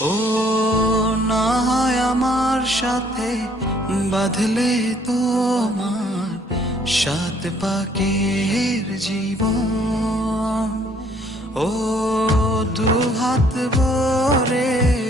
ও না হয় আমার সাথে বাঁধলে তোমার সাত পাকের জীবন। ও দু হাত ভরে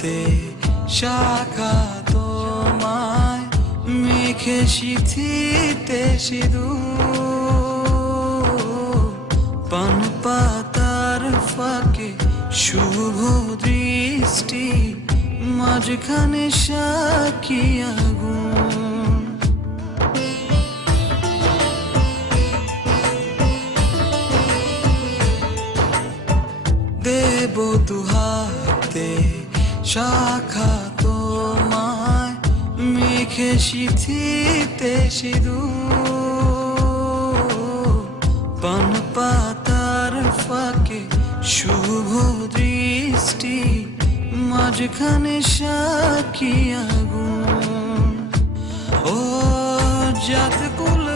দুহাতে শাখা তোমায় মেখে সিথিতে সিধু পান পাতার ফাঁকে শুভ দৃষ্টি, মাঝখানে সাক্ষী আগুন দেব দুহাতে শাখা তোমায় মেঘে সিথিতে সিধু পান পাতার ফাঁকে শুভ দৃষ্টি, মাঝখানে সাক্ষী আগুন ও জাত কুল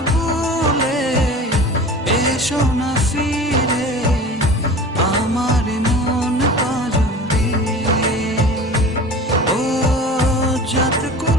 জাত কুল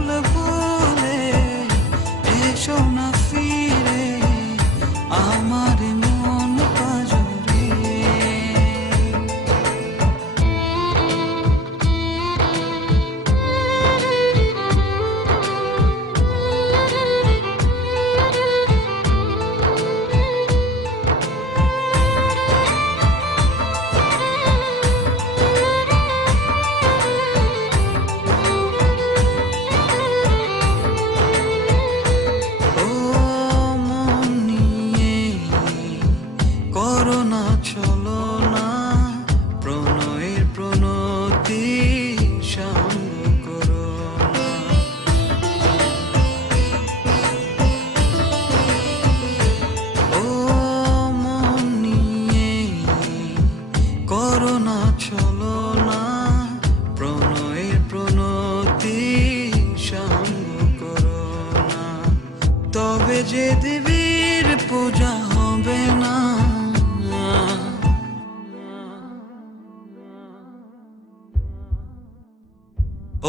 হবে যে দেবীর পূজা হবে না।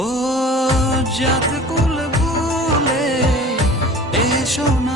ও জাত কুল বলে এ সোনা